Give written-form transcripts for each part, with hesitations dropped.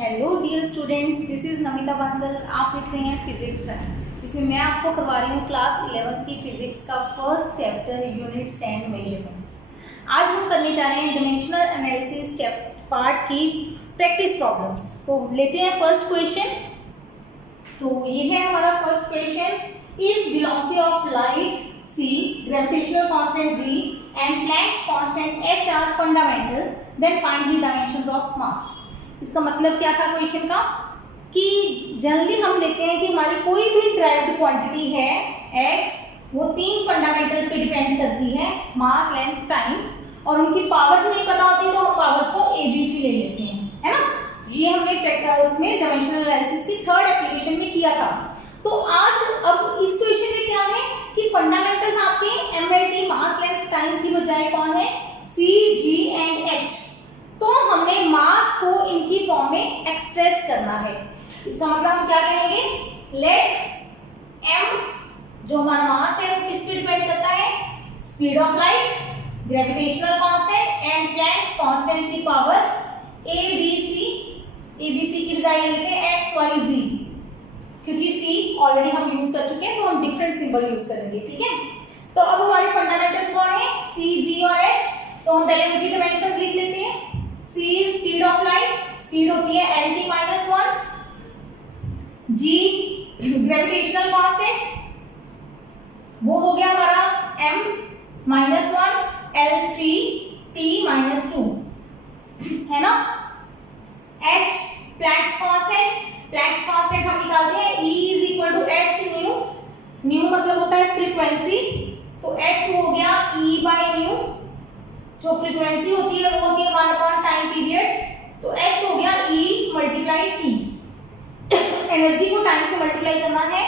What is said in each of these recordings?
Hello dear students, this is Namita Bansal. आप देख रहे हैं फिजिक्स टाइम, जिसमें मैं आपको करवा रही हूँ क्लास 11th की फिजिक्स का first chapter units and measurements. आज हम करने जा रहे हैं डायमेंशनल एनालिसिस पार्ट की प्रैक्टिस प्रॉब्लम्स। तो लेते हैं फर्स्ट क्वेश्चन। तो ये है हमारा first question. If velocity of light c, gravitational constant g and Planck's constant h are fundamental, then find the dimensions of mass। इसका मतलब क्या था क्वेश्चन का कि जनरली हम लेते हैं कि हमारी कोई भी ड्राइव्ड क्वांटिटी है x, वो तीन फंडामेंटल्स पे डिपेंड करती है, मास, लेंथ, टाइम, और उनकी पावर्स नहीं पता होती तो हम पावर्स को ABC ले लेते हैं, है ना। ये हमने उसमें डायमेंशनल एनालिसिस की थर्ड एप्लीकेशन में किया था। तो आज अब इस क्वेश्चन में क्या है कि फंडामेंटल्स आपके MLT, मास, लेंथ, टाइम की बजाय कौन है, C, G एंड H। तो हमने मास को इनकी फॉर्म में एक्सप्रेस करना है। इसका मतलब हम क्या कहेंगे, लेट m, जो हमारा मास है वो किस पे डिपेंड करता है, speed of light, gravitational constant and Planck's constant की पावर्स ABC की बजाय लेते हैं x, y, z, क्योंकि c ऑलरेडी हम यूज कर चुके हैं तो हम डिफरेंट सिंबल यूज करेंगे, ठीक है। तो अब हमारे फंडामेंटल्स कौन है, c, g और h। तो हम पहले उनकी डायमेंशंस लिख लेते हैं। c speed of light, speed होती है LT-1। g ग्रेविटेशनल कांस्टेंट, वो हो गया हमारा m-1 L3T-2, है ना। h प्लैंक्स कांस्टेंट हम निकालते हैं E = h न्यू मतलब होता है फ्रीक्वेंसी, तो h हो गया E/न्यू। जो फ्रीक्वेंसी होती है वो होती है 1 टाइम पीरियड, तो h हो गया E × t। एनर्जी को टाइम से मल्टीप्लाई करना है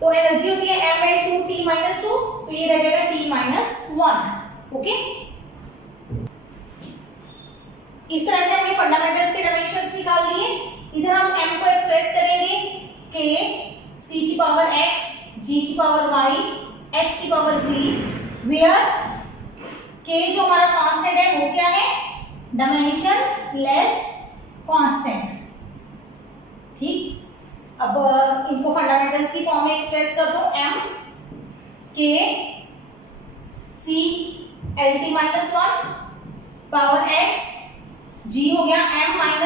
तो एनर्जी होती है mL2T-2, तो ये रह जाएगा T-1। ओके, इस तरह से हमने फंडामेंटल्स के डायमेंशंस निकाल लिए। इधर हम m को एक्सप्रेस करेंगे k, c की पावर x, g की पावर y, h की पावर z, वेयर k जो हमारा कांस्टेंट है वो क्या है, डायमेंशनलेस कांस्टेंट। ठीक, अब इनको फंडामेंटल्स की फॉर्म में एक्सप्रेस कर दो। m k c LT-1 power x, g हो गया m-1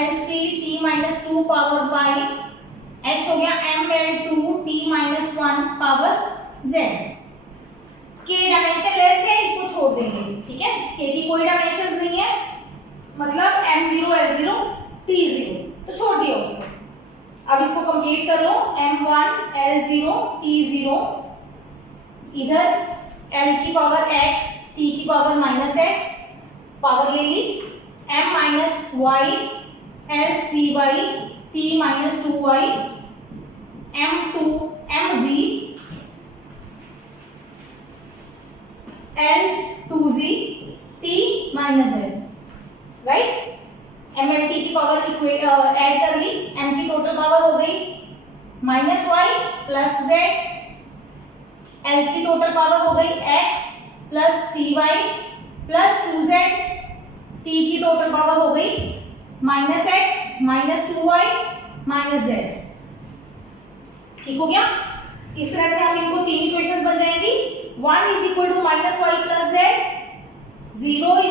L3T-2 power y, h हो गया mL2T-1 power z। k dimensionless है, इसको छोड़ देंगे, ठीक है। k की कोई डायमेंशंस नहीं है, मतलब m0 L0 T0, तो छोड़ दिया उसको। अब इसको कंप्लीट कर लो, m1 L0 T0, इधर l की पावर x, t की पावर -x, पावर ले ली, m-y L3y T-2y, mz L2z T-z, right. MLT की पावर ऐड कर ली, m की टोटल पावर हो गई -y + z, l की टोटल पावर हो गई x + 3y + 2z, t की टोटल पावर हो गई -x - 2y - z। ठीक हो गया। इस तरह से हम इनको तीन इक्वेशंस बन जाएंगी। 1 = -y + z, 0 =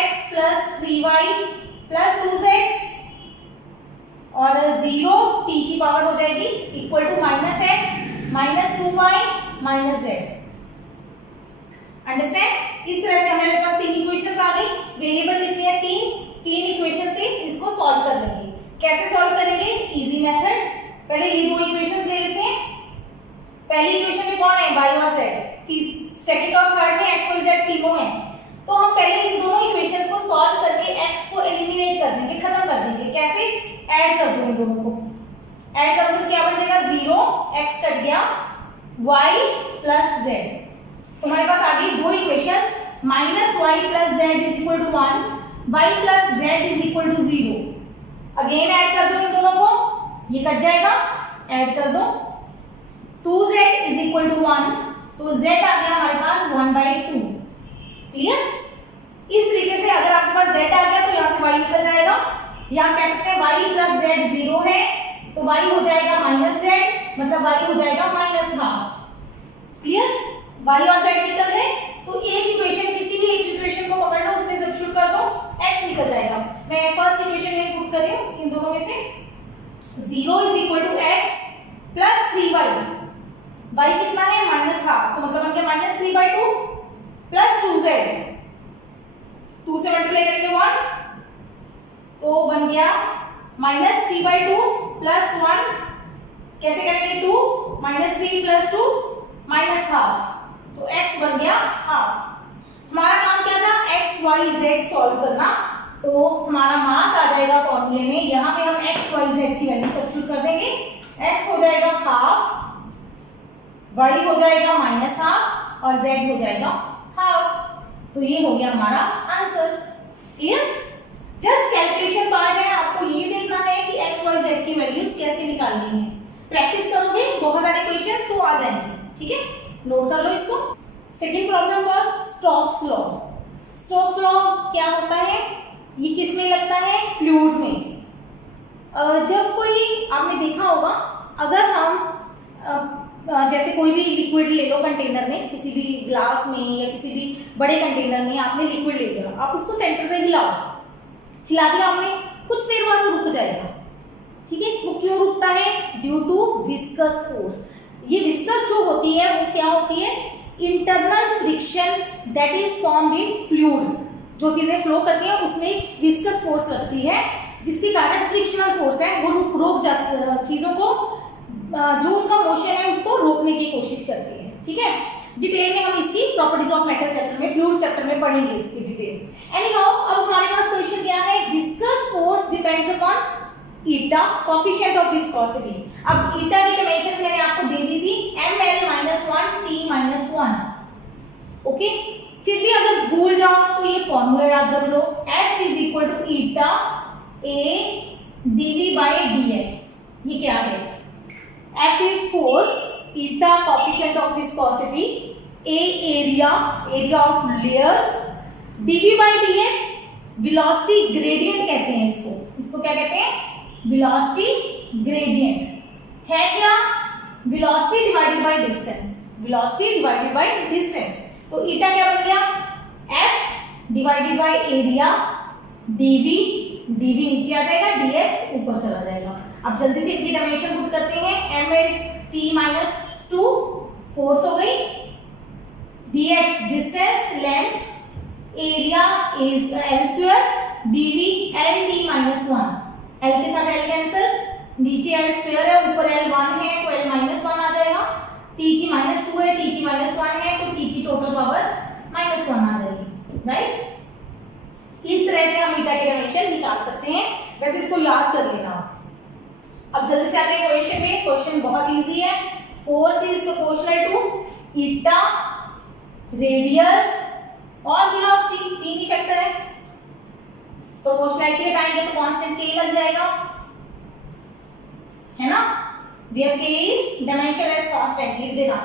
x + 3y + 2z, और 0 t की पावर हो जाएगी -x - 2y - z। अंडरस्टैंड। इस तरह से हमारे पास तीन इक्वेशंस आ गई। वेरिएबल कितनी है, तीन इक्वेशन से इसको सॉल्व कर लेंगे। कैसे सॉल्व करेंगे, इजी मेथड। पहले ये दो इक्वेशंस ले लेते हैं। पहली इक्वेशन में कौन है, y और z, सेकंड और थर्ड में x, y, z तीनों हैं। तो हम पहले इन दोनों इक्वेशंस को सॉल्व करके x को एलिमिनेट कर देंगे, खत्म कर देंगे। कैसे, ऐड कर दो इन दोनों को, ऐड करोगे तो क्या बन जाएगा, 0, x कट गया, y + z। तुम्हारे पास आ गई दो equations, -y + z = 1, y + z = 0। Again add कर दो इन दोनों को, ये कट जाएगा, ऐड कर दो, 2z = 1, तो z आ गया हमारे पास 1/2। क्लियर। इस तरीके से अगर आपके पास z आ गया तो यहाँ से y निकल जाएगा, यहाँ कह सकते हैं y प्लस जेड 0 है तो y हो जाएगा माइनस जेड, मतलब y हो जाएगा माइनस हाफ। क्लियर? y और z निकल गए तो एक इक्वेशन, किसी भी एक इक्वेशन को पकड़ लो, उसमें सब्स्टिट्यूट कर दो, x निकल जाएगा। मैं फर्स्ट इक्वेशन में पुट कर रही हूँ इन दोनों में से, 0 is equal to x plus 3y, y कितना है माइनस हाफ, तो मतलब बन गया माइनस 3/2 प्लस 2z, 2 से मल्टीप्लाई करेंगे 1 तो बन गया माइनस 3/2 प्लस 1, कैसे करेंगे 2 माइनस 3 प्लस 2 माइनस हाफ, तो x बन गया हाफ। हमारा काम क्या था, x y z सॉल्व करना, तो हमारा मास आ जाएगा फॉर्मूले में, यहाँ पे हम x y z की वैल्यू सब्स्टिट्यूट कर देंगे, x हो जाएगा हाफ, y हो जाएगा माइनस हाफ और z हो जाएगा हाफ, तो ये हो गया हमारा answer. Clear? Just calculation part है, आपको ये देखना है कि x y z की वैल्यूज कैसे निकालनी है। प्रैक्टिस करोगे बहुत सारे क्वेश्चंस तो आ जाएंगे, ठीक है, नोट कर लो इसको। Second problem was Stokes law. Stokes law क्या होता है, ये किस में लगता है, फ्लूइड्स में। जब कोई, आपने देखा होगा, अगर हम जैसे कोई भी लिक्विड ले लो कंटेनर में, किसी भी ग्लास में या किसी भी बड़े कंटेनर में आपने लिक्विड ले लिया, आप उसको सेंटर से हिलाओ, हिला दिया आपने, कुछ देर बाद वो रुक जाएगा, ठीक है। वो क्यों रुकता है, ड्यू टू विस्कस फोर्स। ये विस्कस जो होती है वो क्या होती है, internal friction that is formed in fluid. जो चीजें फ्लो करती हैं उसमें एक विस्कस फोर्स लगती है, जिसके कारण फ्रिक्शनल फोर्स है वो रोक जाती, चीजों को जो उनका मोशन है उसको रोकने की कोशिश करती है, ठीक है। डिटेल में हम इसकी प्रॉपर्टीज ऑफ मेटल चैप्टर में, फ्लूइड चैप्टर में पढ़ेंगे इसकी डिटेल। एनीहाउ, अब हमारे पास क्वेश्चन क्या है, viscous force depends upon eta, coefficient of viscosity. अब ईटा की डायमेंशन मैंने आपको दे दी थी, ml-1 t-1, ओके। फिर भी अगर भूल जाओ तो ये फॉर्मूला याद रख लो, F is equal to eta a dv by dx। ये क्या है, F is force, eta coefficient of viscosity, a area of layers, dv by dx velocity gradient कहते हैं इसको क्या कहते हैं, वेलोसिटी ग्रेडियंट है क्या, velocity divided by distance, velocity divided by distance. तो ईटा क्या बन गया, F divided by area, dv नीचे आ जाएगा, dx ऊपर चला जाएगा। अब जल्दी से इनकी डायमेंशन पुट करते हैं, ml-t-2 फोर्स हो गई, dx distance, length, area is l square, dv l-t-1, l के साथ l कैंसिल, नीचे l स्क्वायर है, ऊपर l 1 है तो l-1 आ जाएगा, t की -2 है, t की -1 है तो t की टोटल पावर -1 आ जाएगी, राइट। इस तरह से हम ईटा के डायमेंशन निकाल सकते हैं, वैसे इसको याद कर लेना। अब जल्दी से आते हैं क्वेश्चन में, क्वेश्चन बहुत इजी है। Force is proportional to eta, radius और वेलोसिटी, तीन ही फैक्टर है। प्रोपोर्शनैलिटी हटाएंगे तो कांस्टेंट k लग जाएगा, है ना, where k is dimensionless constant, लिख देना,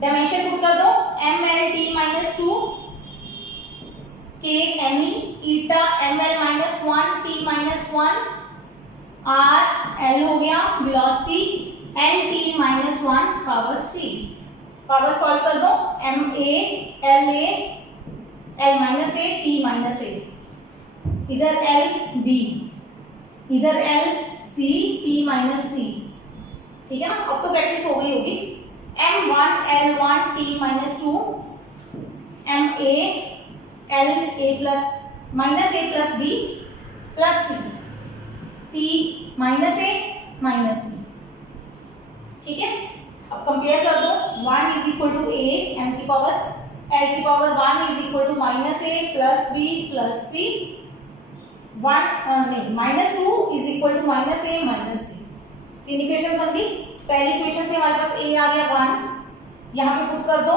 डायमेंशन पुट कर दो, ml-t-2 k any ईटा ml-1 t-1 r l हो गया, velocity l-t-1 power c, power solve कर दो, ma l-a t-a, इधर l b, इधर l c t-c, ठीक है ना। अब तो प्रैक्टिस हो गई होगी, m1 l1 t-2 ma l a plus b plus c t a c, ठीक है। अब कंपेयर कर दो, 1 is equal to a, m की पावर l की power 1 is equal to -a plus b plus c, 2 is equal to -a minus c। तीन equation बन गई। पहली इक्वेशन से हमारे पास a आ गया 1, यहाँ पे पुट कर दो,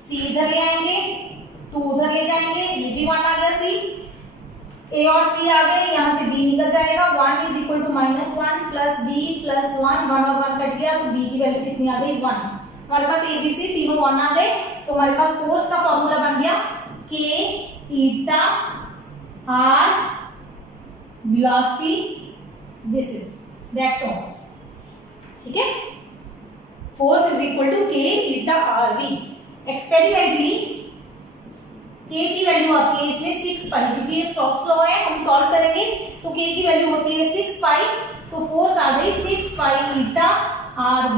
c इधर ले आएंगे, 2 उधर ले जाएंगे, ये भी 1 आ गया c, a और c आ गए, यहाँ से b निकल जाएगा, 1 is equal to -1 plus b plus 1 और 1 कट गया तो b की वैल्यू कितनी आ गई 1। हमारे पास a b c तीनों 1 आ गए, तो हमारे पास फोर्स का फॉर्मूला बन गया k eta r velocity this is, that's all. ठीक है, force is equal to k eta rv. Experimentally k की वैल्यू आती है इसमें 6 पाई, क्योंकि ये स्टोक्स लॉ है, हम सॉल्व करेंगे तो k की वैल्यू होती है 6 पाई, तो फोर्स आ गई 6 पाई ईटा rv.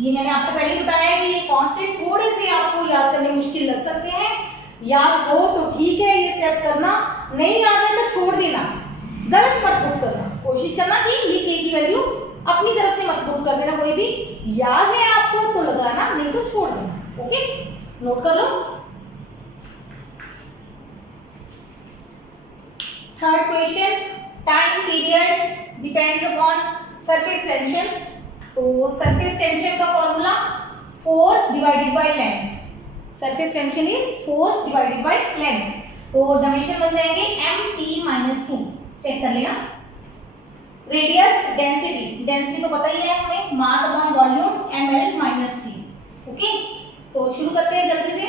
ये मैंने आपको पहले बताया है कि ये कांस्टेंट थोड़े से आपको याद करने मुश्किल लग सकते हैं, याद हो तो ठीक है ये स्टेप करना, नहीं याद है तो छोड़ देना, गलत मत पुट करना, कोशिश करना कि ये k की वैल्यू अपनी तरफ से मत पुट कर देना, कोई भी याद है आपको तो लगाना, नहीं तो छोड़ देना. ओके, नोट कर लो. Third question, time period depends upon surface tension. तो सरफेस टेंशन का formula force divided by length. Surface tension is force divided by length. तो डायमेंशन बन जाएंगे mt-2. चेक कर लेना. रेडियस, डेंसिटी, डेंसिटी तो पता ही है हमें, mass upon volume ml-3. Okay, तो शुरू करते हैं जल्दी से.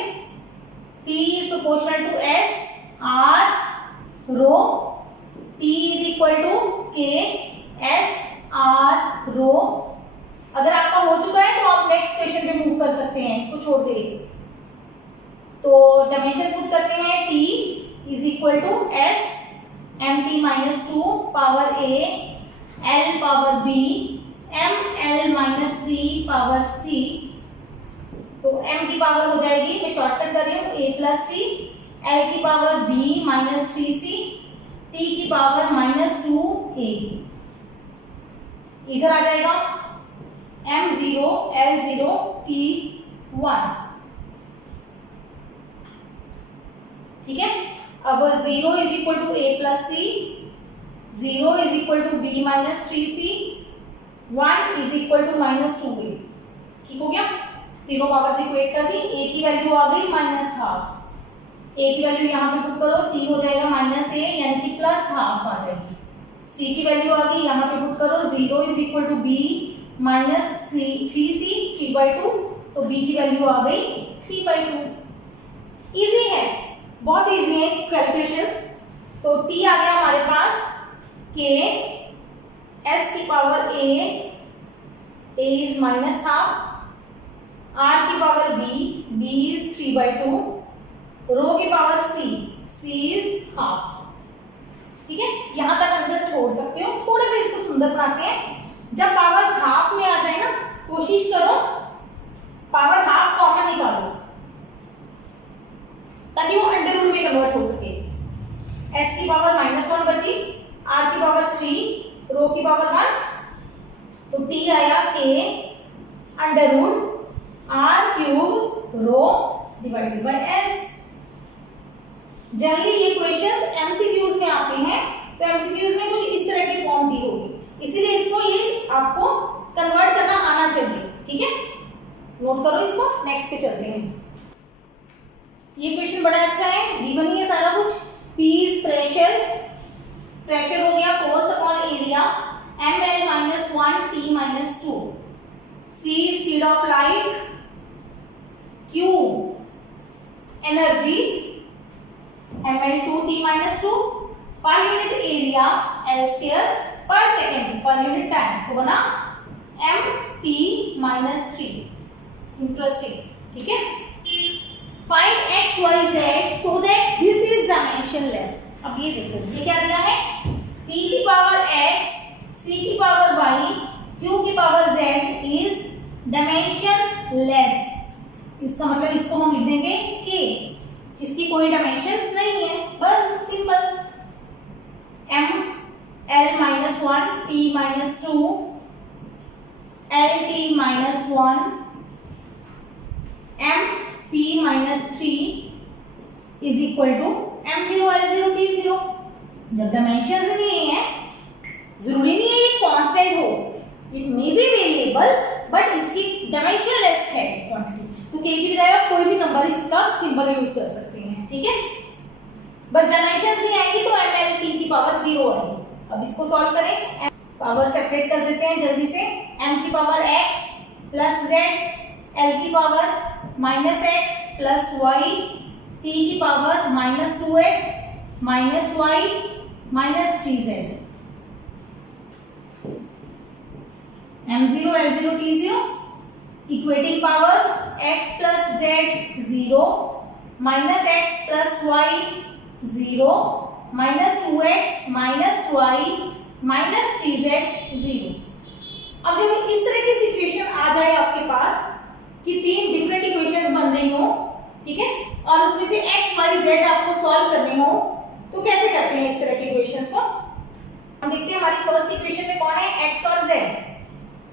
T is proportional to S R rho. T is equal to K S R rho. अगर आपका हो चुका है तो आप नेक्स्ट क्वेश्चन पे मूव कर सकते हैं, इसको छोड़ दें. तो डायमेंशन पुट करते हैं. T is equal to S mt-2 power A L power B ml-3 power C. तो m की पावर हो जाएगी, मैं शॉर्टकट कर रही हूँ, a प्लस सी, l की power b minus 3c, t की पावर -2a. इधर आ जाएगा m0 l0 t1. ठीक है, अब 0 is equal to a plus C, 0 is equal to b minus 3c, 1 is equal to -2a. ठीक हो गया, तीनों पावर से इक्वेट कर दी. a की वैल्यू आ गई -12, a की वैल्यू यहाँ पे पुट करो, c हो जाएगा -a यानी कि +12 आ जाएगी. c की वैल्यू आ गई, यहाँ पे पुट करो, 0 is equal to b minus 3c 3/2, तो b की वैल्यू आ गई 3/2. इजी है, बहुत इजी है कैलकुलेशंस. तो t आ गया हमारे पास k s की पावर a इज -12, r की पावर b इज 3/2, रो की पावर c इज हाफ. ठीक है, यहां तक आंसर छोड़ सकते हो. थोड़ा सा इसको सुंदर बनाते हैं. जब पावर्स हाफ में आ जाए ना, कोशिश करो पावर हाफ कॉमन निकालो ताकि वो अंडर रूट में कन्वर्ट हो सके. s की पावर -1 बची, r की पावर 3, रो की पावर 1, तो t आया k under root r cube rho divided by s. Generally ये क्वेश्चंस एमसीक्यूज में आते हैं, तो एमसीक्यूज में कुछ इस तरह की फॉर्म दी होगी, इसीलिए इसको ये आपको कन्वर्ट करना आना चाहिए. ठीक है, नोट करो इसको. नेक्स्ट पे चलते हैं. ये क्वेश्चन बड़ा अच्छा है, गिवन ही है सारा कुछ. P इज प्रेशर, प्रेशर हो गया force upon area, ml-1 t-2. C speed of light, Q energy ml2 t-2, per unit area L square पर सेकंड पर यूनिट टाइम, तो बना mt-3. इंटरेस्टिंग. ठीक है, find x y z so that this is dimensionless. अब ये देखो, ये क्या दिया है, p की पावर x, c की पावर y, q की पावर z इज डायमेंशनलेस. इसका मतलब इसको हम लिख देंगे k, जिसकी कोई डायमेंशंस नहीं है, बस simple ml-1 t-2 lt-1 mt-3 is equal to m0 l0 t0. जब डायमेंशंस नहीं है, जरूरी नहीं है ये कांस्टेंट हो, it may be variable, but इसकी डायमेंशनलेस है क्वांटिटी, तो k की बजाय आप कोई भी नंबर इसका सिंबल यूज कर सकते हैं. ठीक है, बस डायमेंशंस नहीं आएंगी तो ml t की पावर 0 आएगी. अब इसको सॉल्व करें, पावर सेपरेट कर देते हैं जल्दी से. m की power x plus z, l की power -x plus y, t की power -2x -y -3z. m0 l0 t0 equating powers x plus z 0 minus x plus y 0 minus 2x minus y minus 3z 0। अब जब इस तरह की situation आ जाए आपके पास कि तीन डिफरेंट इक्वेशंस बन रही हो, ठीक है, और उसमें से x y z आपको सॉल्व करने हो, तो कैसे करते हैं इस तरह की इक्वेशंस को। हम देखते हैं हमारी फर्स्ट इक्वेशन में कौन है, x और z,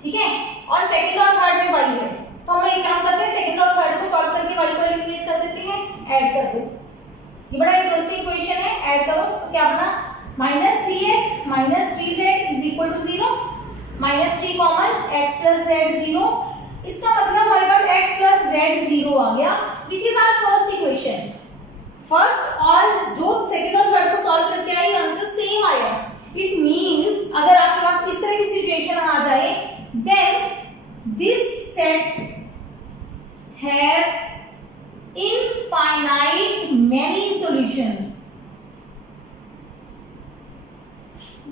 ठीक है, और सेकंड और थर्ड में y है। तो हम एक काम करते हैं, सेकंड और थर्ड को सॉल्व करके y को एलिमिनेट कर देते हैं, ऐड कर दो। ये बड़ा इंटरेस्टिंग इक्वेशन है, ऐड करो तो क्या बना, -3x - 3z = 0, -3 common x + z 0। इसका मतलब हमारे पास x + z 0 आ गया, which is our first equation. First और जो सेकंड और थर्ड को सॉल्व करके आई, आंसर सेम आया। इट मींस अगर आपके पास इस तरह की सिचुएशन आ जाए, then this set has infinite many solutions।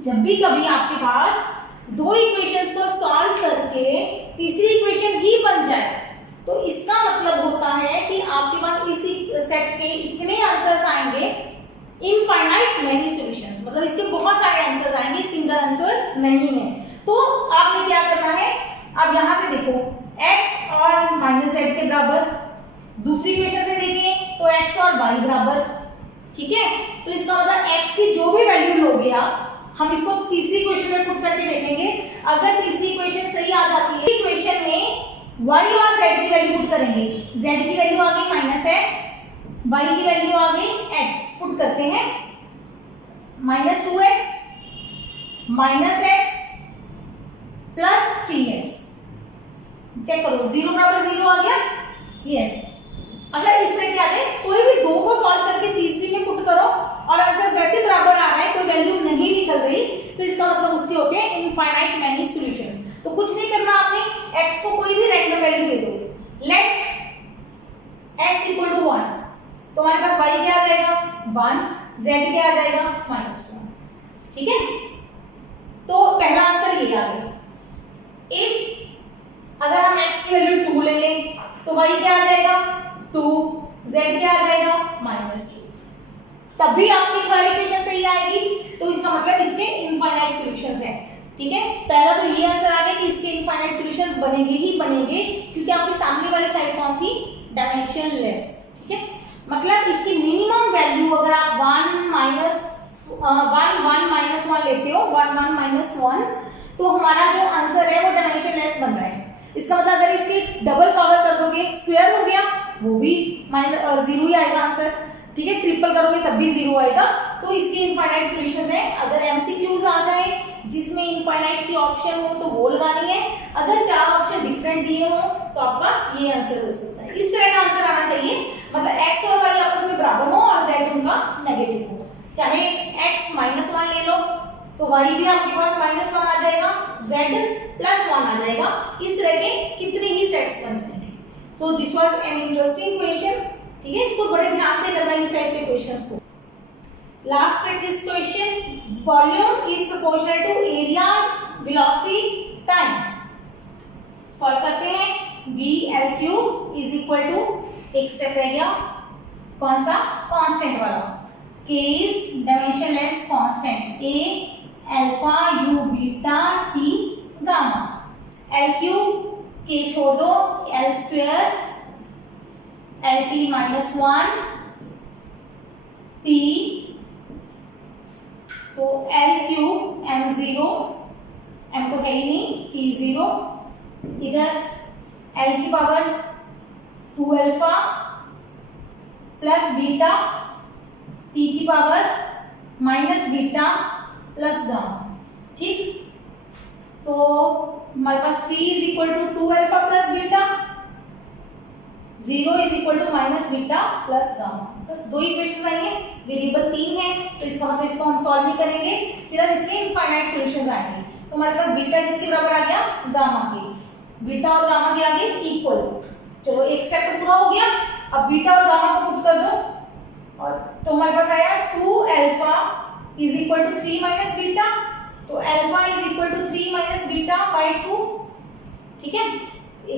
जब भी कभी आपके पास दो इक्वेशंस को सॉल्व करके तीसरी इक्वेशन ही बन जाए, तो इसका मतलब होता है कि आपके पास इसी सेट के इतने आंसर्स आएंगे, इनफाइनाइट मेनी सॉल्यूशंस, मतलब इसके बहुत सारे आंसर्स आएंगे, सिंगल आंसर नहीं है। तो आपने क्या करना है, अब यहां से देखो x और -z के बराबर, दूसरी इक्वेशन से देखें तो x और y बराबर, ठीक है। तो इसका मतलब x की जो भी वैल्यू लोगे आप, हम इसको तीसरी इक्वेशन में पुट करके देखेंगे। अगर तीसरी इक्वेशन सही आ जाती है, इक्वेशन में y और z की वैल्यू पुट करेंगे, z की वैल्यू आ गई -x, y की वैल्यू आ गई x, पुट करते हैं, -2x -x plus 3x, check करो 0 बराबर 0 आ गया, यस। अगर इस तरह क्या है, कोई भी दो को सॉल्व करके तीसरी में पुट करो और आंसर वैसे बराबर आ रहा है, कोई वैल्यू नहीं निकल रही, तो इसका मतलब उसके होते हैं इनफाइनाइट मेनी सॉल्यूशंस। तो कुछ नहीं करना, आपने x को कोई भी रैंडम वैल्यू दे दो, लेट x = 1, तो हमारे पास y क्या आ जाएगा 1, z क्या आ जाएगा -1, ठीक है। तो पहला आंसर ये आ गया। इफ अगर हम x की वैल्यू 2 ले लें, तो y क्या आ जाएगा 2, z क्या आ जाएगा -2, तब भी आपकी थर्ड इक्वेशन सही आएगी। तो इसका मतलब इसके इनफाइनाइट सॉल्यूशंस हैं, ठीक है। पहला तो ये आंसर आ गया कि इसके इनफाइनाइट सॉल्यूशंस बनेंगे ही बनेंगे, क्योंकि आपकी सामने वाली साइड कौन थी, डायमेंशनलेस, ठीक है। मतलब इसकी मिनिमम वैल्यू अगर आप 1 -1 लेते हो, 1 -1, तो हमारा जो आंसर है वो डायमेंशनलेस बन रहा है। इसका मतलब अगर इसकी डबल पावर कर दोगे, स्क्वायर हो गया, वो भी -0 ही आएगा आंसर, ठीक है। ट्रिपल करोगे तब भी 0 आएगा। तो इसके इनफाइनाइट सॉल्यूशंस हैं। अगर एमसीक्यूज आ जाए जिसमें इनफाइनाइट की ऑप्शन हो, तो वो लगानी है। अगर 4 ऑप्शन डिफरेंट दिए हो, तो आपका ये आंसर हो सकता है। इस तरह का आंसर आना चाहिए, मतलब x और y आपस में बराबर हो और z उनका नेगेटिव हो। चाहे x -1 ले लो, तो y भी आपके पास -1 आ जाएगा, z +1 आ जाएगा। इस तरह के कितने ही सेट्स बन जाएंगे। So this was an interesting question, ठीक है। इसको बड़े ध्यान से करना, इस टाइप के क्वेश्चंस को। Last practice question, volume is proportional to area, velocity, time. Solve करते हैं। VL³ = एक स्टेप रह गया, कौन सा, कांस्टेंट वाला। K is dimensionless constant, A alpha U beta T gamma. L³ K छोड़ दो, L² LT -1 T, तो L³ M0, M तो है ही नहीं, T0, इधर L की power 2 alpha plus beta, T की power minus beta plus gamma, ठीक। तो हमारे पास 3 = 2 alpha plus beta, 0 = minus beta plus gamma. बस दो इक्वेशन आएंगे, वेरिएबल 3 है, तो इसका मतलब इसको हम सॉल्व नहीं करेंगे, सिर्फ इसके इनफाइनाइट सॉल्यूशंस आएंगे। तो हमारे पास बीटा किसके बराबर आ गया, गामा के। बीटा और गामा के आगे इक्वल। चलो एक स्टेप तो पूरा हो गया। अब बीटा और गामा को पुट कर दो, और तो हमारे पास आया 2 अल्फा = 3 - बीटा, तो alpha is equal to 3 minus beta by 2। ठीक है,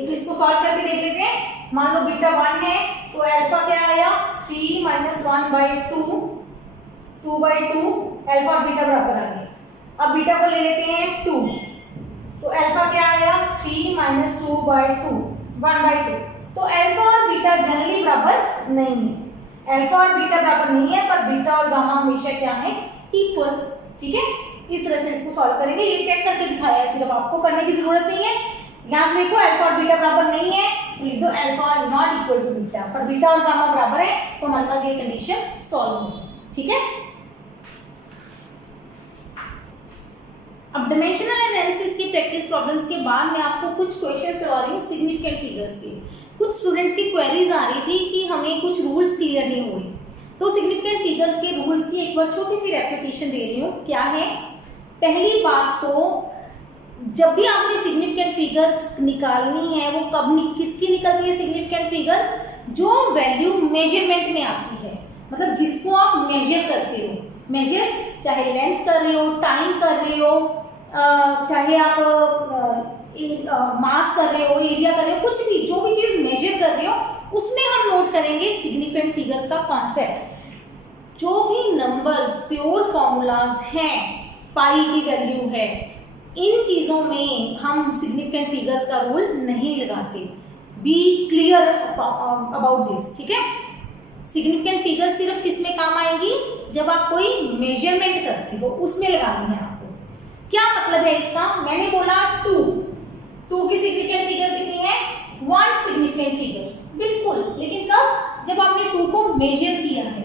इसको सॉल्व करके देख लेते हैं। मान लो बीटा 1 है तो अल्फा क्या आया 3 माइनस 1 बाई 2, 2 बाई 2, अल्फा और बीटा बराबर आ गए। अब बीटा को ले लेते हैं 2, तो अल्फा क्या आया 3 माइनस 2 बाई 2, 1 बाई 2। तो अल्फा और बीटा जनरली बराबर नहीं है, अल्फा और बीटा बराबर नहीं है, पर बीटा और गामा हमेशा क्या है इक्वल। ठीक है, इस तरह से इसको सॉल्व करेंगे। ये चेक करके दिखाया है, सिर्फ आपको करने की जरूरत नहीं है। यहाँ से देखो अल्फा और बीटा बराबर नहीं है तो लिख दो alpha is not equal to beta, पर बीटा और गामा बराबर है तो हमारे पास ये कंडीशन सॉल्व होगी। ठीक है, अब डायमेंशनल एनालिसिस की प्रैक्टिस प्रॉब्लम्स के बाद मैं आपको कुछ क्वेश्चंस करवा रही हूँ सिग्निफिकेंट फिगर्स के। कुछ स्टूडेंट्स की क्वेरीज आ रही थी कि हमें कुछ रूल्स क्लियर नहीं हुए, तो सिग्निफिकेंट फिगर्स के रूल्स की एक बार छोटी सी रेपिटेशन दे रही हूँ। क्या है, पहली बात तो जब भी आपने सिग्निफिकेंट फिगर्स निकालनी है वो कब किसकी निकलती है सिग्निफिकेंट फिगर्स, जो वैल्यू मेजरमेंट में आती है, मतलब जिसको आप मेजर करते हो। मेजर चाहे लेंथ कर रहे हो, टाइम कर रहे हो, चाहे आप मास कर रहे हो, एरिया कर रहे हो, कुछ भी जो भी चीज़ मेजर कर रहे हो उसमें हम नोट करेंगे सिग्निफिकेंट फिगर्स का कॉन्सेप्ट। जो भी नंबर्स प्योर फॉर्मूलाज हैं, पाई की वैल्यू है, इन चीज़ों में हम सिग्निफिकेंट फिगर्स का रूल नहीं लगाते। Be clear about this. ठीक है, सिग्निफिकेंट फिगर सिर्फ किस में काम आएगी, जब आप कोई मेजरमेंट करते हो उसमें लगानी है आपको। क्या मतलब है इसका, मैंने बोला 2 की सिग्निफिकेंट फिगर कितनी है 1 सिग्निफिकेंट फिगर, बिल्कुल, लेकिन कब, जब आपने 2 को मेजर किया है,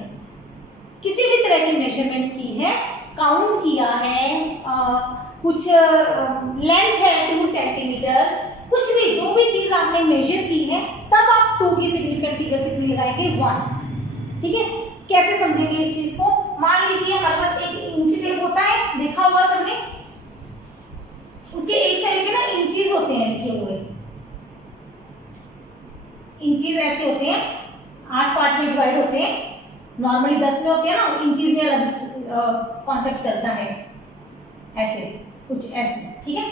किसी भी तरह की मेजरमेंट की है, काउंट किया है, कुछ लेंथ है 2 सेंटीमीटर, कुछ भी जो भी चीज आपने मेजर की है, तब आप 2 की सिग्निफिकेंट फिगर कितनी लगाएंगे 1। ठीक है, कैसे समझेंगे इस चीज को, मान लीजिए हमारे पास एक इंच टेप होता है, देखा होगा सबने, उसके एक साइड में ना इंचीज होते हैं लिखे हुए, इंचीज ऐसे होते हैं, 8 पार्ट में डिवाइड होते हैं, नॉर्मली 10 में होते हैं ना, इंचीज में अलग कॉन्सेप्ट चलता है, ऐसे कुछ ऐसे। ठीक है,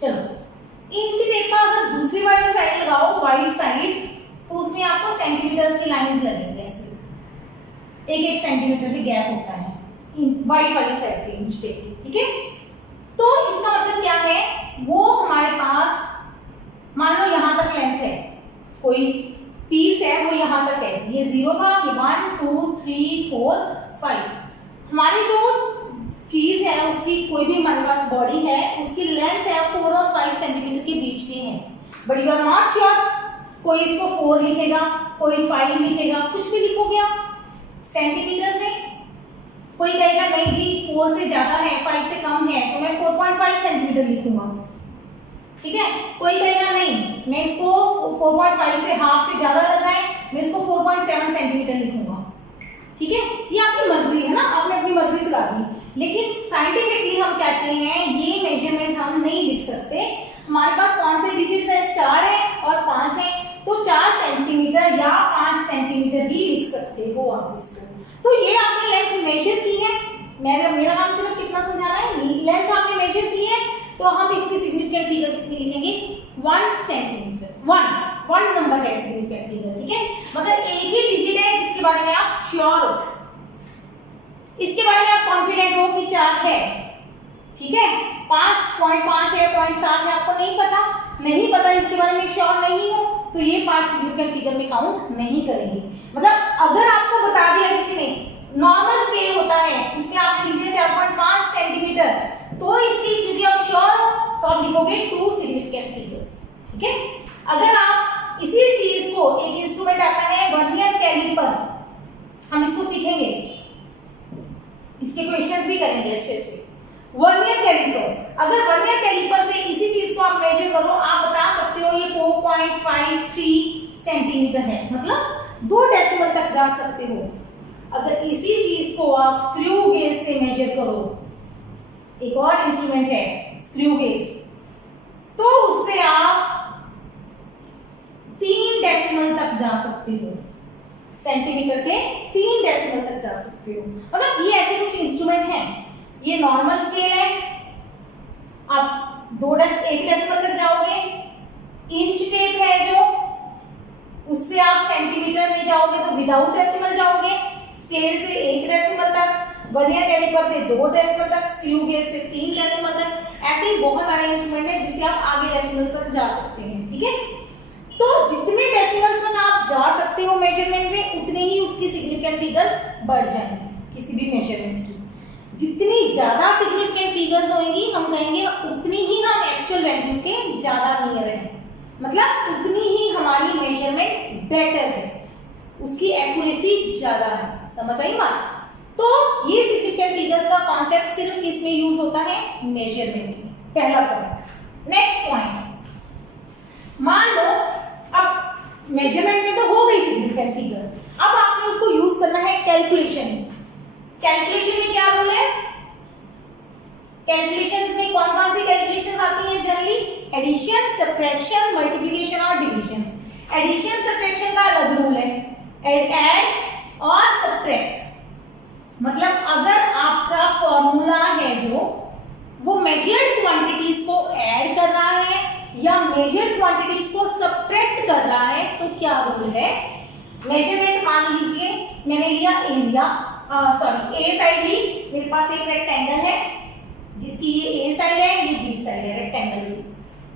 चलो इंच टेप का अगर दूसरी वाली साइड लगाओ, वाइड साइड, तो उसमें आपको सेंटीमीटर्स की लाइंस लगेंगे, ऐसे 1-1 सेंटीमीटर भी गैप होता है वाइड वाली साइड पे इंच टेप की। ठीक है, तो इसका मतलब क्या है, वो हमारे पास मान लो यहाँ तक लेंथ है, कोई पीस है वो यहाँ तक है, ये 0 था, ये 1 2 3 4 5, हमारी जो चीज है उसकी कोई भी हमारे पास बॉडी है, उसकी लेंथ है 4 और 5 सेंटीमीटर के बीच में है, but you are not sure, कोई इसको 4 लिखेगा, कोई 5 लिखेगा, कुछ भी लिखोगे आप सेंटीमीटर्स में, कोई कहेगा नहीं जी 4 से ज्यादा है, 5 से कम है, तो मैं 4.5 सेंटीमीटर लिखूंगा। ठीक है, कोई कहेगा नहीं मैं इसको 4.5 से हाफ से ज्यादा लग रहा है, मैं इसको 4.7 सेंटीमीटर लिखूंगा। ठीक है, ये आपकी मर्जी है ना, आपने अपनी मर्जी चला दी, लेकिन साइंटिफिकली हम कहते हैं ये मेजरमेंट हम नहीं लिख सकते। हमारे पास कौन से डिजिट्स है, 4 है और 5 है, तो 4 सेंटीमीटर या 5 सेंटीमीटर ही लिख सकते हो आप इसको। तो ये आपने लेंथ मेजर की है, मेरा काम सिर्फ कितना समझाना है, लेंथ आपने मेजर की है, तो हम इसकी सिग्निफिकेंट फिगर कितनी लिखेंगे 1 सेंटीमीटर, 1 नंबर है सिग्निफिकेंट फिगर। ठीक है, मतलब एक ही डिजिट है जिसके बारे में आप श्योर हो, इसके बारे में आप कॉन्फिडेंट हो कि 4 है। ठीक है, 5.5 है, 0.7 है, आपको नहीं पता इसके बारे में श्योर नहीं हो, तो ये पार्ट सिग्निफिकेंट फिगर में काउंट नहीं करेंगे। मतलब अगर आपको बता दिया किसी ने नॉर्मल स्केल होता है, उसमें आपने लिख दिया 4.5 सेंटीमीटर, तो इसकी क्योंकि आप श्योर हो तो आप लिखोगे 2 सिग्निफिकेंट फिगर्स। ठीक है, अगर आप इसी चीज को, एक इंस्ट्रूमेंट आता है वर्नियर कैलिपर, हम इसको सीखेंगे, इसके क्वेश्चंस भी करेंगे अच्छे। वर्नियर कैलिपर, अगर वर्नियर कैलिपर से इसी चीज को आप मेजर करो, आप बता सकते हो ये 4.53 सेंटीमीटर है, मतलब 2 डेसिमल तक जा सकते हो। अगर इसी चीज को आप स्क्रू गेज से मेजर करो, एक और इंस्ट्रूमेंट है स्क्रू गेज, तो उससे आप 3 डेसिमल तक जा सकते हो, सेंटीमीटर के 3 डेसिमल तक जा सकते हो। मतलब ये ऐसे कुछ इंस्ट्रूमेंट हैं, ये नॉर्मल स्केल है, आप 1 डेसिमल तक जाओगे, इंच टेप है जो, उससे आप सेंटीमीटर में जाओगे तो विदाउट डेसिमल जाओगे, स्केल से 1 डेसिमल तक, वर्नियर कैलिपर से 2 डेसिमल तक, स्क्रू गेज से 3 डेसिमल तक। ऐसे ही बहुत सारे इंस्ट्रूमेंट हैं जिससे आप आगे डेसिमल तक जा सकते हैं। ठीक है, तो जितने डेसिमल तक आप जा सकते हो मेजरमेंट में, उतने ही उसकी सिग्निफिकेंट फिगर्स बढ़ जाएंगे किसी भी मेजरमेंट की। जितनी ज्यादा सिग्निफिकेंट फिगर्स होंगी, हम कहेंगे उतनी ही हम एक्चुअल वैल्यू के ज्यादा नियर हैं, मतलब उतनी ही हमारी मेजरमेंट बेटर है, उसकी एक्यूरेसी ज्यादा है। समझ आई बात? तो ये सिग्निफिकेंट फिगर्स का कॉन्सेप्ट सिर्फ किस में यूज होता है? मेजरमेंट में। पहला पॉइंट। नेक्स्ट पॉइंट, मान लो अब मेजरमेंट में तो हो गई सिग्निफिकेंट फिगर, अब आपने उसको यूज करना है कैलकुलेशन में। कैलकुलेशन में क्या रूल है? कैलकुलेशंस में कौन कौन सी कैलकुलेशन आती है जनरली? एडिशन, सब्ट्रैक्शन, मल्टीप्लिकेशन और डिवीजन। एडिशन सब्ट्रैक्शन का अलग रूल है, ऐड और सब्ट्रैक्ट। मतलब अगर आपका फॉर्मूला है जो वो मेजर्ड क्वांटिटीज को ऐड कर रहा है या मेजर्ड क्वांटिटीज को सब्ट्रैक्ट कर रहा है, तो क्या रूल है? मेजरमेंट मान लीजिए मैंने लिया एरिया, सॉरी ए साइड ली, मेरे पास एक रेक्टेंगल है जिसकी ये ए साइड है, ये बी साइड है, रेक्टेंगल की।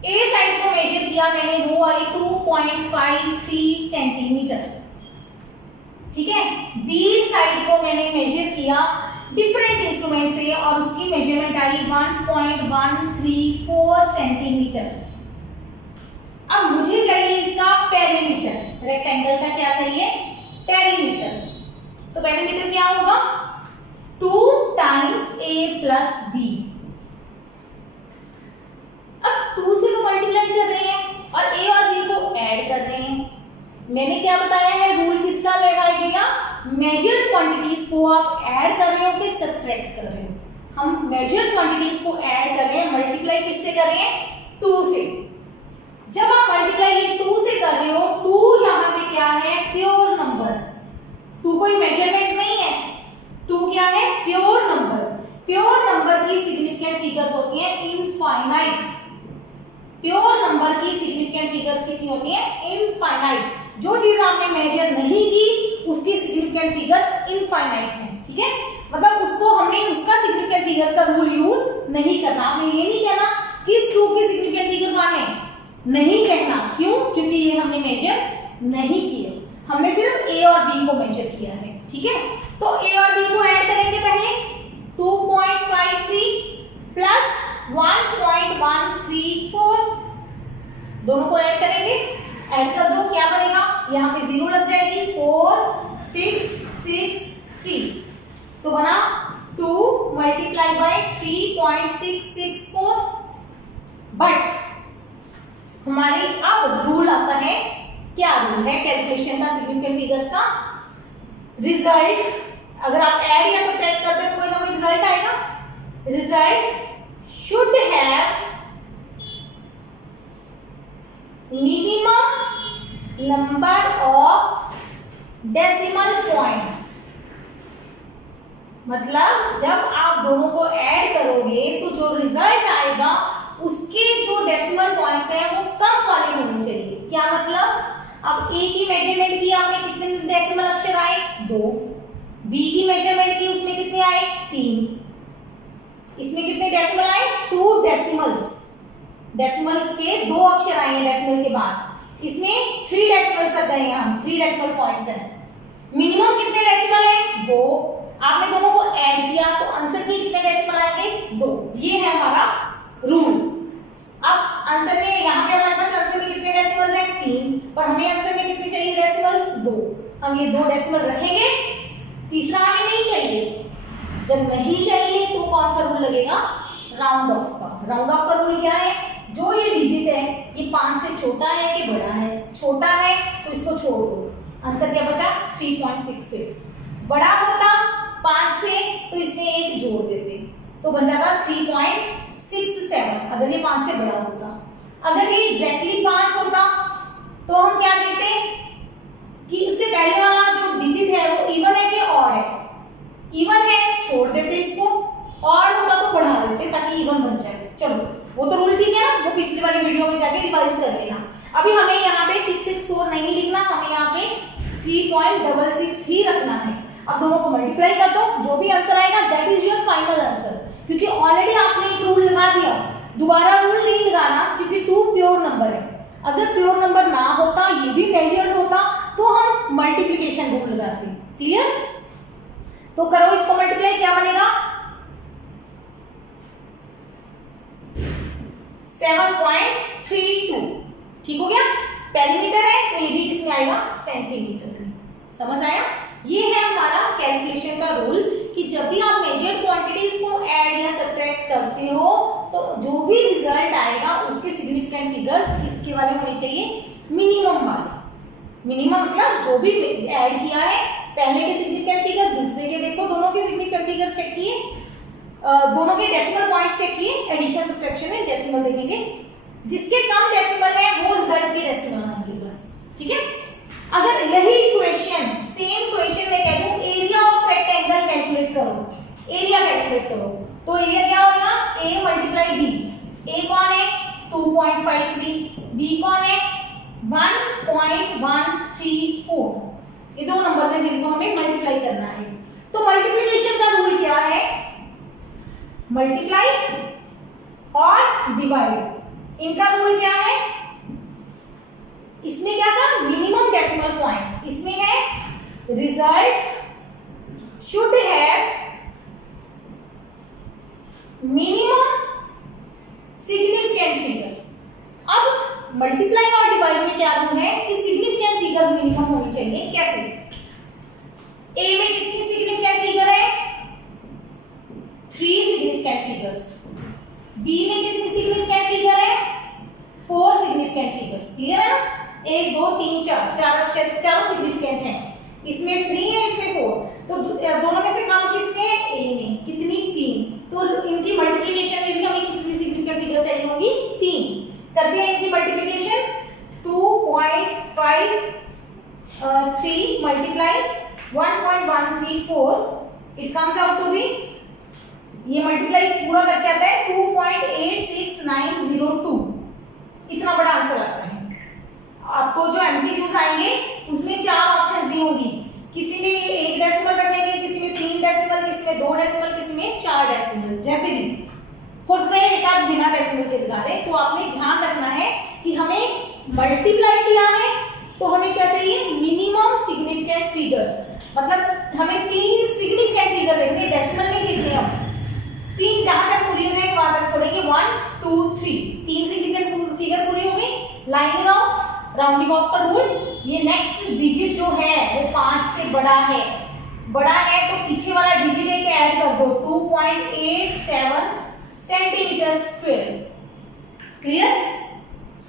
ए साइड को मेजर किया मैंने, वो आई 2.53 सेंटीमीटर। ठीक है, बी साइड को मैंने मेजर किया डिफरेंट इंस्ट्रूमेंट से और उसकी मेजरमेंट आई 1.134 सेंटीमीटर। अब मुझे चाहिए इसका पेरीमीटर, रेक्टेंगल का क्या चाहिए? पेरीमीटर। तो पेरीमीटर क्या होगा? 2 टाइम्स a प्लस बी। अब 2 से तो मल्टीप्लाई कर रहे हैं और a और b को ऐड कर रहे हैं। मैंने क्या बताया है रूल किसका लगाया गया? मेजर्ड क्वांटिटीज को आप ऐड कर रहे हो कि सब्ट्रैक्ट कर रहे हो? हम मेजर्ड क्वांटिटीज को ऐड कर रहे हैं, मल्टीप्लाई किससे कर रहे हैं? 2 से। जब आप मल्टीप्लाई 2 से कर रहे हो, 2 यहाँ पे क्या है? Pure number. 2 कोई मेजरमेंट नहीं है, 2 क्या है? Pure number. प्योर नंबर की सिग्निफिकेंट फिगर्स होती हैं इनफाइनाइट। प्योर नंबर की सिग्निफिकेंट फिगर्स कितनी होती हैं? इनफाइनाइट। जो चीज आपने मेजर नहीं की उसकी सिग्निफिकेंट फिगर्स इनफाइनाइट है। ठीक है, मतलब उसको हमने उसका सिग्निफिकेंट फिगर्स का रूल यूज नहीं करना। आपने ये नहीं कहना कि इस 2 की सिग्निफिकेंट फिगर वन है, नहीं कहना। क्यों? क्योंकि ये हमने मेजर नहीं किया, हमने सिर्फ ए और बी को मेजर किया है। ठीक है, तो ए और बी को ऐड करेंगे पहले, 2.53 प्लस 1.134, दोनों को ऐड करेंगे। ऐड कर दो, क्या बनेगा? यहाँ पे 0 लग जाएगी, 4 6 6 3, तो बना 2 मल्टीप्लाई बाय 3.664। बट हमारी अब रूल आता है, क्या रूल है कैलकुलेशन का सिग्निफिकेंट फिगर्स का? रिजल्ट, अगर आप ऐड या सब्ट्रैक्ट करते तो कोई ना कोई रिजल्ट आएगा। Result should have minimum number of decimal points. मतलब जब आप दोनों को ऐड करोगे तो जो रिजल्ट आएगा उसके जो डेसिमल पॉइंट्स हैं वो कम वाले होने चाहिए। क्या मतलब? अब ए की मेजरमेंट की आपने, कितने डेसिमल अक्षर आए? 2। बी की मेजरमेंट की, उसमें कितने आए? 3। इसमें कितने डेसिमल आए? 2 डेसिमल्स। डेसिमल के 2 अक्षर आए हैं डेसिमल के बाद, इसमें 3 डेसिमल तक गए हैं हम, 3 डेसिमल पॉइंट्स हैं। मिनिमम कितने डेसिमल है? 2। आपने दोनों को ऐड किया तो आंसर में कितने डेसिमल आएंगे? 2। ये है हमारा रूल। अब आंसर में, यहाँ पे हमारे पास आंसर में कितने डेसिमल्स हैं? 3, पर हमें आंसर में कितने चाहिए डेसिमल्स? 2। हम ये 2 डेसिमल रखेंगे, तीसरा हमें नहीं चाहिए। जब नहीं चाहिए तो कौन सा रूल लगेगा? राउंड ऑफ का। राउंड ऑफ का रूल क्या है? जो ये डिजिट है ये 5 से छोटा है कि बड़ा है? छोटा है तो इसको छोड़ दो, आंसर क्या बचा? 3.66। बड़ा होता 5 से तो इसमें 1 जोड़ देते तो बन जाता 3.67, अगर ये 5 से बड़ा होता। अगर ये एग्जैक्टली 5 होता तो हम क्या देखते कि उससे पहले वाला जो डिजिट है वो इवन है कि ऑड है? इवन है, छोड़ देते इसको, ऑड होता तो बढ़ा देते ताकि इवन बन जाए। चलो वो तो रूल ठीक है ना, वो पिछली वाली वीडियो में जाके रिवाइज कर लेना। अभी हमें यहाँ पे 664 नहीं लिखना, हमें यहाँ पे 3.66 ही रखना है। अब दोनों को मल्टीप्लाई कर दो, जो भी आंसर आएगा that is your final answer, क्योंकि ऑलरेडी आपने एक रूल लगा दिया, दोबारा रूल नहीं लगाना, क्योंकि 2 प्योर नंबर है। अगर प्योर नंबर ना होता, ये भी मेजर्ड होता, तो हम मल्टीप्लिकेशन रूल लगाते। क्लियर? तो करो इसको मल्टीप्लाई, क्या बनेगा 7.32। ठीक हो गया? पेरीमीटर है तो ये भी किसमें आएगा, सेंटीमीटर में। समझ आया? ये है हमारा कैलकुलेशन का रूल कि जब भी आप मेजर्ड क्वांटिटीज को ऐड या सब्ट्रैक्ट करते हो तो जो भी रिजल्ट आएगा उसके सिग्निफिकेंट फिगर्स किसके वाले होने चाहिए, मिनिमम वाले। मिनिमम मतलब जो भी ऐड किया है, पहले के सिग्निफिकेंट फिगर, दूसरे के देखो, दोनों के सिग्निफिकेंट फिगर्स चेक किए, दोनों के डेसिमल पॉइंट्स चेक किए, एडिशन सब्ट्रैक्शन में डेसिमल देखेंगे, जिसके कम डेसिमल है वो रिजल्ट के डेसिमल आएंगे बस। ठीक है? अगर यही इक्वेशन, सेम इक्वेशन में कह दूं एरिया ऑफ रेक्टेंगल कैलकुलेट करो, एरिया कैलकुलेट करो, तो एरिया क्या होगा, a मल्टीप्लाई b। a कौन है 2.53, b कौन है 1.134। ये दो नंबर है जिनको हमें मल्टीप्लाई करना है। तो मल्टीप्लिकेशन का रूल क्या है, मल्टीप्लाई और डिवाइड। इनका रूल क्या है, इसमें क्या था, मिनिमम डेसिमल पॉइंट्स, इसमें है result should have minimum significant figures. अब मल्टीप्लाई और डिवाइड में क्या रूल है कि सिग्निफिकेंट फिगर्स मिनिमम होनी चाहिए। कैसे? ए में कितनी सिग्निफिकेंट फिगर है, 3 सिग्निफिकेंट फिगर्स। बी में कितनी सिग्निफिकेंट फिगर है, 4 सिग्निफिकेंट फिगर्स। क्लियर है ना? 1 2 3 4, चारों सिग्निफिकेंट हैं। इसमें 3 है, इसमें 4, तो दोनों में से कम किसके, ए में, कितनी 3। तो इनकी मल्टीप्लिकेशन में भी हमें कितनी सिग्निफिकेंट फिगर चाहिए होंगी, 3। करते हैं इनकी multiplication, 2.53 multiply 1.134, it comes out to be, ये मल्टीप्लाई पूरा करके आता है 2.86902। इतना बड़ा आंसर आता है। आपको जो एमसीक्यूज आएंगे उसमें 4 ऑप्शंस दी होंगी, किसी में 1 डेसिमल रखेंगे, किसी में 3 डेसिमल, किसी में 2 डेसिमल, किसी में 4 डेसिमल, जैसे भी हो सकता है एक आध बिना डेसिमल के दिखा दे। तो आपने ध्यान रखना है कि हमें मल्टीप्लाई किया है तो हमें क्या चाहिए, मिनिमम सिग्निफिकेंट फिगर्स। मतलब हमें 3 सिग्निफिकेंट फिगर देखने, डेसिमल नहीं देखने। हम 3 जहां तक पूरी हो जाएगी वहां तक छोड़ेंगे, 1 2 3, 3 सिग्निफिकेंट फिगर पूरी हो गई, लाइन लगाओ, राउंडिंग ऑफ का रूल। ये नेक्स्ट डिजिट जो है वो 5 से बड़ा है, तो पीछे वाला डिजिट एक ऐड कर दो, 2.87 सेंटीमीटर स्क्वायर। क्लियर?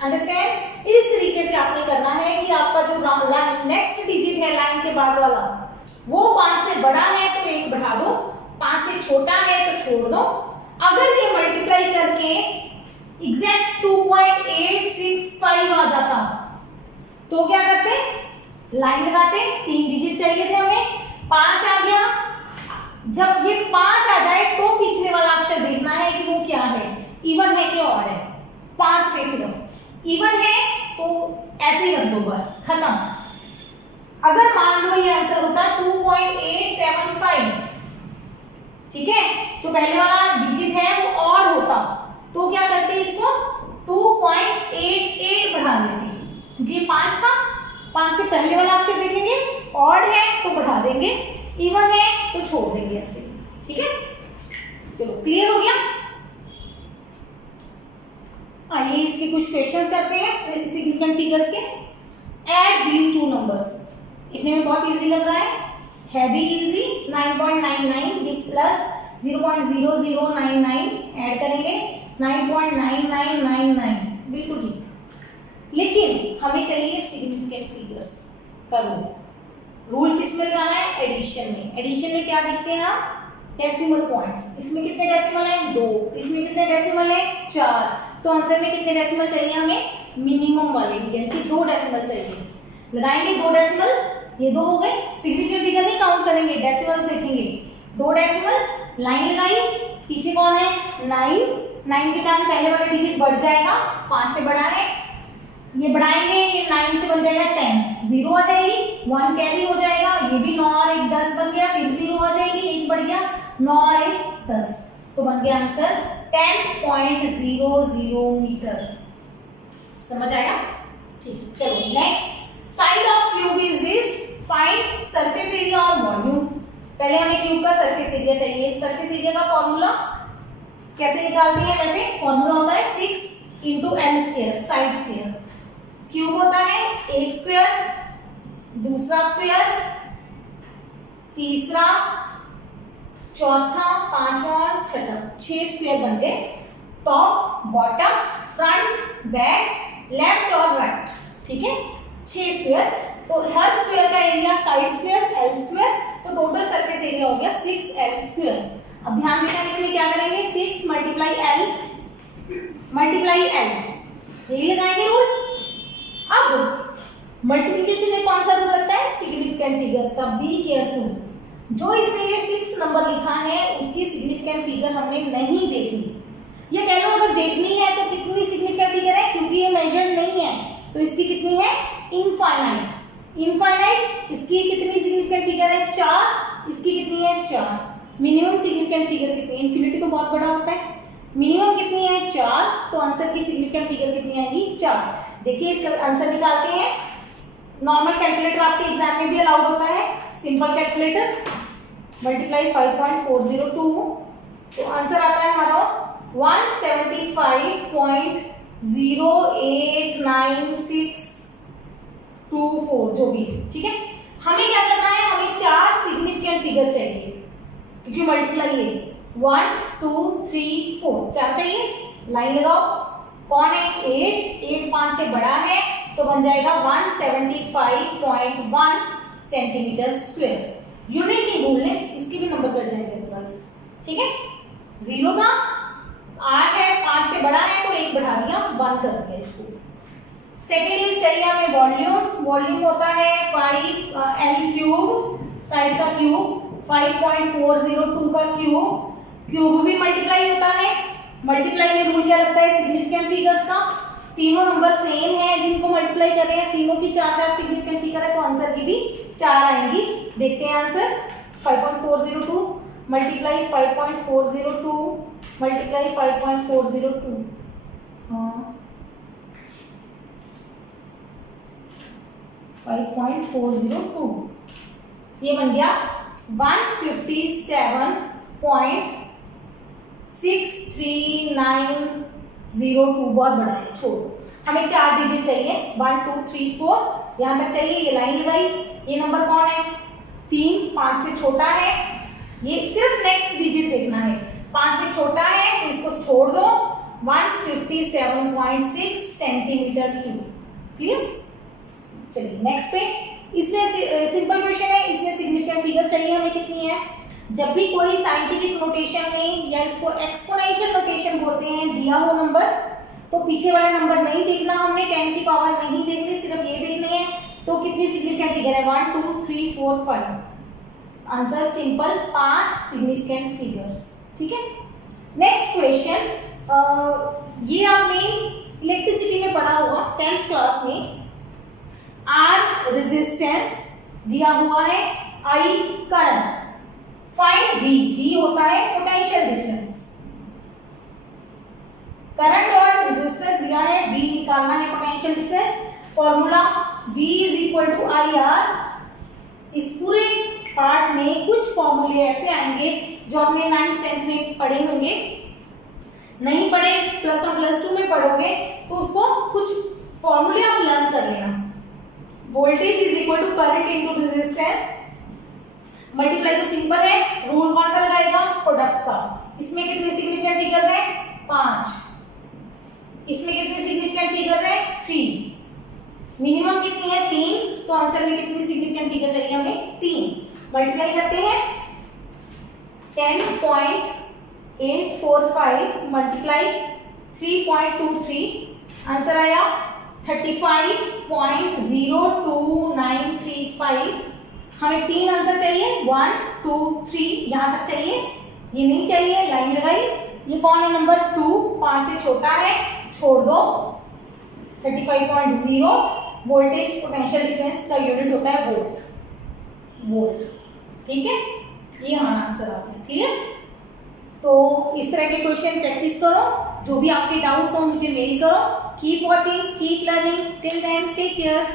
अंडरस्टैंड? इस तरीके से आपने करना है कि आपका जो नेक्स्ट डिजिट है लाइन के बाद वाला वो 5 से बड़ा है तो 1 बढ़ा दो, 5 से छोटा है तो छोड़ दो। अगर ये मल्टीप्लाई करके एग्जैक्ट 2.865 आ जाता तो क्या करते, लाइन लगाते, 3 डिजिट चाहिए थे हमें, 5 आ गया। जब ये 5 आ जाए तो पिछले वाला अक्षर देखना है कि वो क्या है, इवन है कि ऑड है। 5 पे सिर्फ इवन है तो ऐसे ही रख दो, बस खत्म। अगर मान लो ये आंसर होता 2.875, ठीक है, जो पहले वाला डिजिट है वो ऑड होता तो क्या करते इसको 2.88 बढ़ा देते, क्योंकि ये 5 था, 5 से पहले वाला अक्षर देखेंगे, ऑड है तो बढ़ा देंगे, इवन है तो छोड़ देंगे ऐसे। ठीक है, चलो क्लियर हो गया। आइए इसके कुछ क्वेश्चंस करते हैं सिग्निफिकेंट फिगर्स के। ऐड दीज 2 नंबर्स, देखने में बहुत इजी लग रहा है भी इजी। 9.99 प्लस 0.0099 ऐड करेंगे 9.9999, बिल्कुल ठीक। लेकिन हमें चाहिए सिग्निफिकेंट फिगर्स का रूल किस में लगाना है, एडिशन में। एडिशन में क्या देखते हैं आप, डेसिमल पॉइंट्स। इसमें कितने डेसिमल हैं, 2, इसमें कितने डेसिमल हैं, 4। तो आंसर में कितने डेसिमल चाहिए हमें, मिनिमम वाले, यानी कि 2 डेसिमल चाहिए। लगाएंगे 2 डेसिमल, ये 2 हो गए। सिग्निफिकेंट फिगर नहीं काउंट करेंगे, डेसिमल देखेंगे, 2 डेसिमल लाइन लगाई, पीछे कौन है 9, 9 के कारण पहले वाला डिजिट बढ़ जाएगा, 5 से बड़ा है, ये बढ़ाएंगे, ये 9 से बन जाएगा 10, 0 आ जाएगी, 1 कैरी हो जाएगा, ये भी 9 और 1 10 बन गया, फिर 0 आ जाएगी, 1 बढ़ गया, 9 और 1 10, तो बन गया आंसर 10.00 मीटर। समझ आया? ठीक, चलो next, side of cube is this, find surface area और वॉल्यूम। पहले हमें क्यूब का सरफेस एरिया चाहिए। सरफेस एरिया का फॉर्मूला कैसे निकालते हैं? वैसे फॉर्मूला होता है 6 × L², साइड स्क्वायर। क्यूब होता है एक स्क्वायर, दूसरा स्क्वायर, तीसरा, चौथा, पांचवा और छठा, 6 स्क्वायर बन गए। Top, bottom, front, back, left और राइट, ठीक है, 6 स्क्वायर। तो हर स्क्वायर का एरिया साइड स्क्वायर L², तो टोटल सरफेस एरिया हो गया 6L²। अब ध्यान देना, इसमें क्या करेंगे, 6 × L यही लगाएंगे रूल। अब मल्टीप्लिकेशन में कौन सा रूल लगता है? सिग्निफिकेंट फिगर्स का। बी केयरफुल, जो इसमें ये 6 नंबर लिखा है उसकी सिग्निफिकेंट फिगर हमने नहीं देखनी। ये कह लो अगर देखनी है तो कितनी सिग्निफिकेंट फिगर है, क्योंकि ये मेजर्ड नहीं है तो इसकी कितनी है, इनफाइनाइट। इनफाइनाइट, इसकी कितनी सिग्निफिकेंट फिगर है, 4, इसकी कितनी है 4। मिनिमम सिग्निफिकेंट फिगर कितनी है, इन्फिनिटी तो बहुत बड़ा होता है, मिनिमम कितनी है 4, तो आंसर की सिग्निफिकेंट फिगर कितनी आएगी 4। देखिए इसका आंसर निकालते हैं। नॉर्मल कैलकुलेटर आपके एग्जाम में भी अलाउड होता है, सिंपल कैलकुलेटर, मल्टीप्लाई 5.402, तो आंसर आता है हमारा 175.089624, जो भी है, ठीक है। हमें क्या करना है, हमें 4 सिग्निफिकेंट फिगर चाहिए, क्योंकि मल्टीप्लाई है 1 2 3 4, 4 चाहिए। लाइन लगाओ, कौन है 8 5 से बड़ा है, तो बन जाएगा 175.1 सेंटीमीटर स्क्वायर। यूनिट नहीं भूलने, इसके भी नंबर कट जाएंगे अदरवाइज, ठीक है। 0 था, 8 है, 5 से बड़ा है तो 1 बढ़ा दिया, 1 कर दिया इसको। सेकेंड इज चाहिए हमें वॉल्यूम। वॉल्यूम होता है 5L³, साइड का क्यूब, 5.402 का क्यूब। क्यूब भी मल्टीप्लाई होता है, मल्टीप्लाई में रूल क्या लगता है, सिग्निफिकेंट फिगर्स का। तीनों नंबर सेम है जिनको मल्टीप्लाई कर रहे हैं, तीनों की 4 सिग्निफिकेंट फिगर है, तो आंसर की भी 4 आएंगी। देखते हैं आंसर, 5.402 मल्टीप्लाई 5.402 मल्टीप्लाई 5.402, हाँ 5.402, ये बन गया 157.63902। बहुत बड़ा है, छोड़ो, हमें 4 डिजिट चाहिए, 1 2 3 4 यहाँ तक चाहिए। ये लाइन लगाई, ये नंबर कौन है 3, 5 से छोटा है, ये सिर्फ नेक्स्ट डिजिट देखना है, 5 से छोटा है तो इसको छोड़ दो। 157.6 सेंटीमीटर क्यूब, ठीक है। चलिए नेक्स्ट पे, इसमें सिंपल क्वेश्चन है, इसमें सिग्निफिकेंट फिगर चाहिए हमें कितनी है। जब भी कोई साइंटिफिक नोटेशन में या इसको एक्सपोनेंशियल नोटेशन बोलते हैं, दिया हो नंबर, तो पीछे वाला नंबर नहीं देखना हमने, 10 की पावर नहीं देखनी, सिर्फ ये देखने हैं। तो कितनी सिग्निफिकेंट फिगर है 1 2 3 4 5, आंसर सिंपल 5 सिग्निफिकेंट फिगर्स, ठीक है। नेक्स्ट क्वेश्चन, ये आपने इलेक्ट्रिसिटी में पढ़ा होगा 10th क्लास में। आर रेजिस्टेंस दिया हुआ है, I current, find V, V होता है पोटेंशियल डिफरेंस। करंट और रेजिस्टेंस दिया है, वी निकालना है potential difference. Formula V is equal to I R. इस पूरे पार्ट में कुछ फॉर्मूले ऐसे आएंगे जो आपने 9th 10th में पढ़े होंगे, नहीं पढ़े +1 +2 में पढ़ोगे तो उसको कुछ फॉर्मूले आप लर्न कर लेना। Voltage is equal to current into resistance, multiply तो सिंपल है, रूल कौन सा लगाएगा, प्रोडक्ट का। इसमें कितनी सिग्निफिकेंट फिगर्स है 5, इसमें कितनी सिग्निफिकेंट फिगर्स है 3, मिनिमम कितनी है 3, तो आंसर में कितनी सिग्निफिकेंट फिगर चाहिए हमें 3। मल्टीप्लाई करते हैं 10.845 मल्टीप्लाई 3.23, आंसर आया 35.02935। हमें 3 आंसर चाहिए, 1 2 3 यहाँ तक चाहिए, ये नहीं चाहिए, लाइन लगाई। ये कौन है? नंबर 2, 5 से छोटा है, छोड़ दो। 35.0 वोल्टेज पोटेंशियल डिफरेंस का यूनिट होता है वोल्ट। ठीक है, ये हमारा आंसर आ गया। ठीक है, तो इस तरह के क्वेश्चन प्रैक्टिस करो। जो भी आपके डाउट्स हो मुझे मेल करो। Keep watching, keep learning. Till then take care.